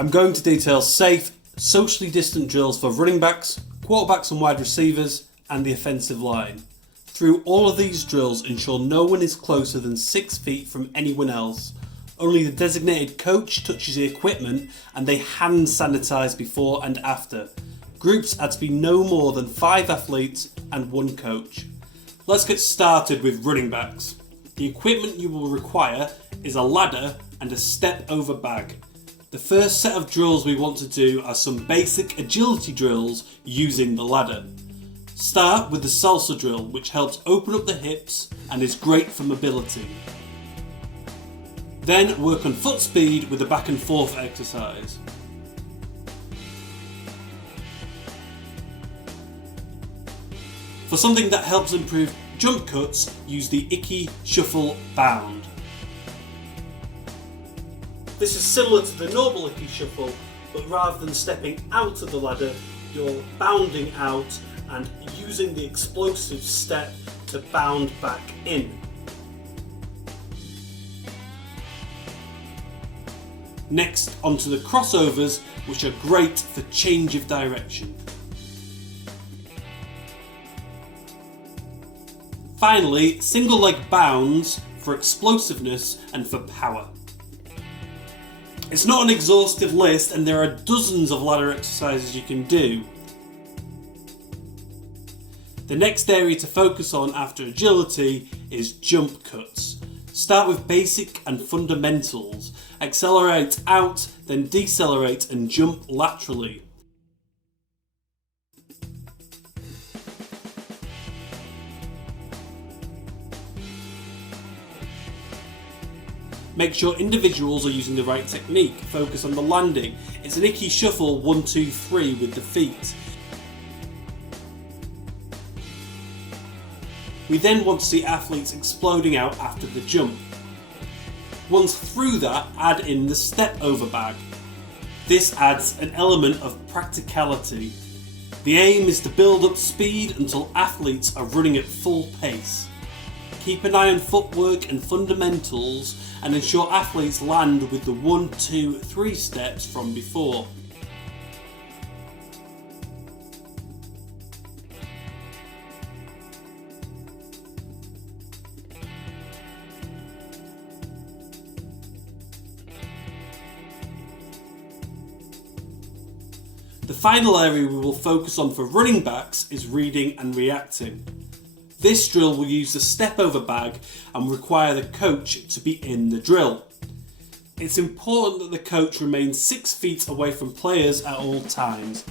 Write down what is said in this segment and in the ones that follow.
I'm going to detail safe, socially distant drills for running backs, quarterbacks and wide receivers, and the offensive line. Through all of these drills, ensure no one is closer than 6 feet from anyone else. Only the designated coach touches the equipment and they hand sanitize before and after. Groups are to be no more than 5 athletes and 1 coach. Let's get started with running backs. The equipment you will require is a ladder and a step over bag. The first set of drills we want to do are some basic agility drills using the ladder. Start with the salsa drill, which helps open up the hips and is great for mobility. Then work on foot speed with the back and forth exercise. For something that helps improve jump cuts, use the Icky Shuffle Bound. This is similar to the normal Icky Shuffle, but rather than stepping out of the ladder, you're bounding out and using the explosive step to bound back in. Next, onto the crossovers, which are great for change of direction. Finally, single leg bounds for explosiveness and for power. It's not an exhaustive list and there are dozens of ladder exercises you can do. The next area to focus on after agility is jump cuts. Start with basic and fundamentals. Accelerate out, then decelerate and jump laterally. Make sure individuals are using the right technique. Focus on the landing. It's an Icky Shuffle 1, 2, 3 with the feet. We then want to see athletes exploding out after the jump. Once through that, add in the step over bag. This adds an element of practicality. The aim is to build up speed until athletes are running at full pace. Keep an eye on footwork and fundamentals and ensure athletes land with the 1, 2, 3 steps from before. The final area we will focus on for running backs is reading and reacting. This drill will use the step over bag and require the coach to be in the drill. It's important that the coach remains 6 feet away from players at all times.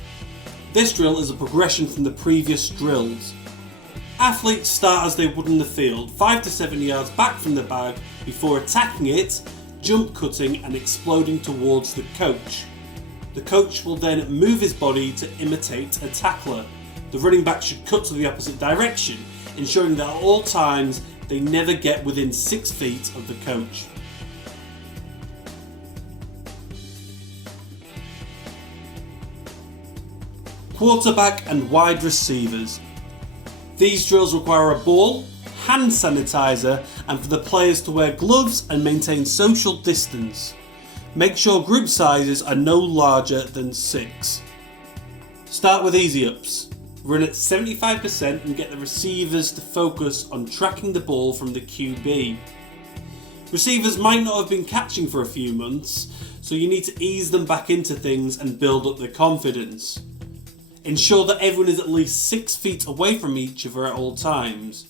This drill is a progression from the previous drills. Athletes start as they would in the field, 5 to 7 yards back from the bag before attacking it, jump cutting and exploding towards the coach. The coach will then move his body to imitate a tackler. The running back should cut to the opposite direction, ensuring that at all times they never get within 6 feet of the coach. Quarterback and wide receivers. These drills require a ball, hand sanitizer, and for the players to wear gloves and maintain social distance. Make sure group sizes are no larger than 6. Start with easy ups. Run at 75% and get the receivers to focus on tracking the ball from the QB. Receivers might not have been catching for a few months, so you need to ease them back into things and build up their confidence. Ensure that everyone is at least 6 feet away from each other at all times.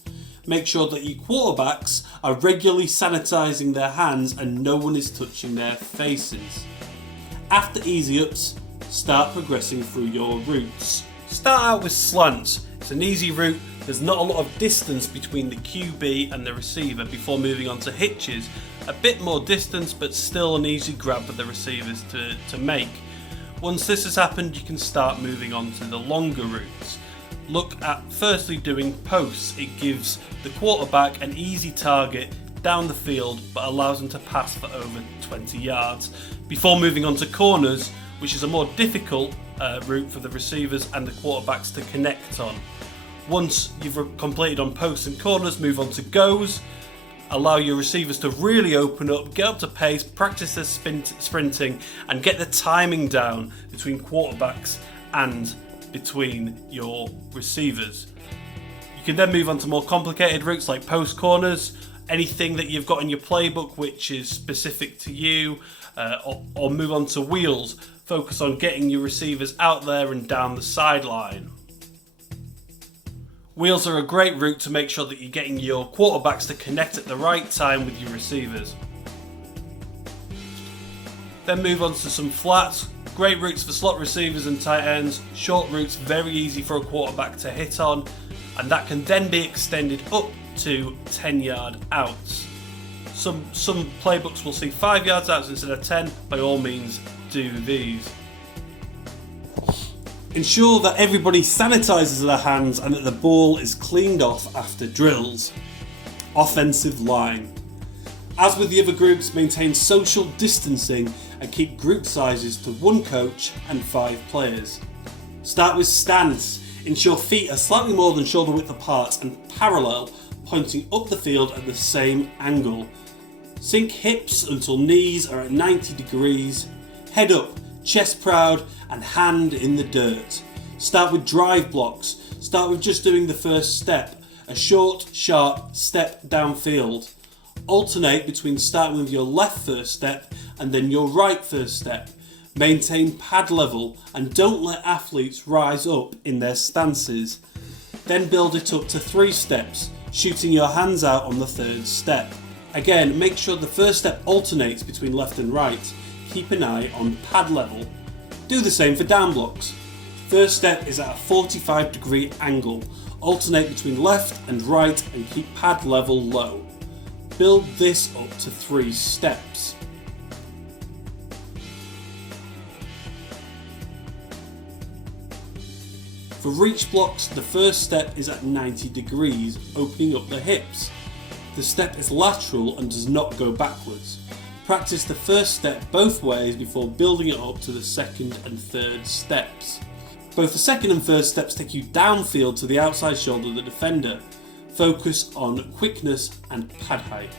Make sure that your quarterbacks are regularly sanitizing their hands and no one is touching their faces. After easy ups, start progressing through your routes. Start out with slants. It's an easy route. There's not a lot of distance between the QB and the receiver before moving on to hitches. A bit more distance, but still an easy grab for the receivers to make. Once this has happened, you can start moving on to the longer routes. Look at firstly doing posts. It gives the quarterback an easy target down the field but allows them to pass for over 20 yards before moving on to corners, which is a more difficult route for the receivers and the quarterbacks to connect on. Once you've completed on posts and corners, move on to goes. allow your receivers to really open up, get up to pace, practice their sprinting, and get the timing down between quarterbacks and between your receivers. You can then move on to more complicated routes like post corners, anything that you've got in your playbook which is specific to you, or move on to wheels. Focus on getting your receivers out there and down the sideline. Wheels are a great route to make sure that you're getting your quarterbacks to connect at the right time with your receivers. Then move on to some flats. Great routes for slot receivers and tight ends. Short routes, very easy for a quarterback to hit on, and that can then be extended up to 10-yard outs. Some playbooks will see 5 yards outs instead of 10. By all means, do these. Ensure that everybody sanitises their hands and that the ball is cleaned off after drills. Offensive line. As with the other groups, maintain social distancing and keep group sizes to 1 coach and 5 players. Start with stance. Ensure feet are slightly more than shoulder width apart and parallel, pointing up the field at the same angle. Sink hips until knees are at 90 degrees. Head up, chest proud, and hand in the dirt. Start with drive blocks. Start with just doing the first step, a short, sharp step downfield. Alternate between starting with your left first step and then your right first step. Maintain pad level and don't let athletes rise up in their stances. Then build it up to 3 steps, shooting your hands out on the 3rd step. Again, make sure the first step alternates between left and right. Keep an eye on pad level. Do the same for down blocks. First step is at a 45-degree angle. Alternate between left and right and keep pad level low. Build this up to 3 steps. For reach blocks, the first step is at 90 degrees, opening up the hips. The step is lateral and does not go backwards. Practice the first step both ways before building it up to the 2nd and 3rd steps. Both the 2nd and 3rd steps take you downfield to the outside shoulder of the defender. Focus on quickness and pad height.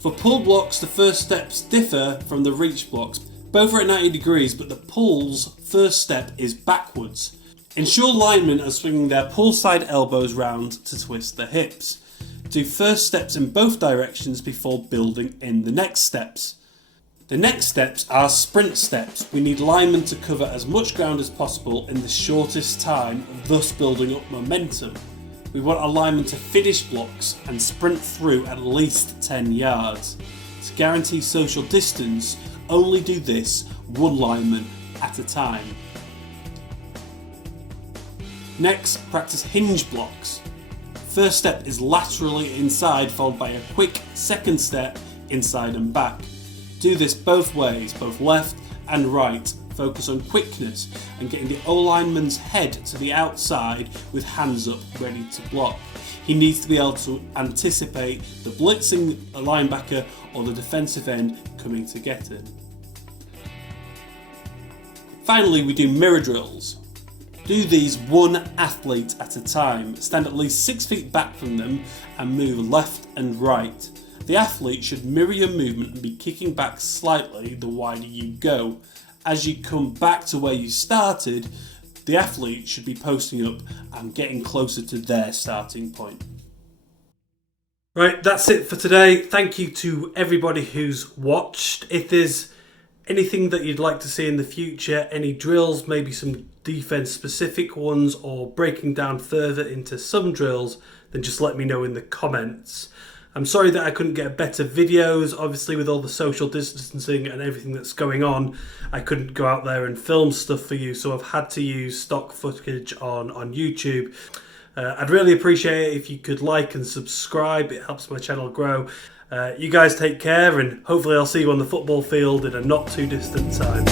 For pull blocks, the first steps differ from the reach blocks. Both are at 90 degrees, but the pull's first step is backwards. Ensure linemen are swinging their pull side elbows round to twist the hips. Do first steps in both directions before building in the next steps. The next steps are sprint steps. We need linemen to cover as much ground as possible in the shortest time, thus building up momentum. We want our linemen to finish blocks and sprint through at least 10 yards. To guarantee social distance, only do this 1 lineman at a time. Next, practice hinge blocks. First step is laterally inside, followed by a quick 2nd step inside and back. Do this both ways, both left and right. Focus on quickness and getting the O-lineman's head to the outside with hands up ready to block. He needs to be able to anticipate the blitzing linebacker or the defensive end coming to get him. Finally, we do mirror drills. Do these 1 athlete at a time. Stand at least 6 feet back from them and move left and right. The athlete should mirror your movement and be kicking back slightly the wider you go. As you come back to where you started, the athlete should be posting up and getting closer to their starting point. Right, that's it for today. Thank you to everybody who's watched. If there's anything that you'd like to see in the future, any drills, maybe some defense specific ones, or breaking down further into some drills, then just let me know in the comments. I'm sorry that I couldn't get better videos. Obviously, with all the social distancing and everything that's going on, I couldn't go out there and film stuff for you, so I've had to use stock footage on YouTube. I'd really appreciate it if you could like and subscribe. It helps my channel grow. You guys take care, and hopefully I'll see you on the football field in a not too distant time.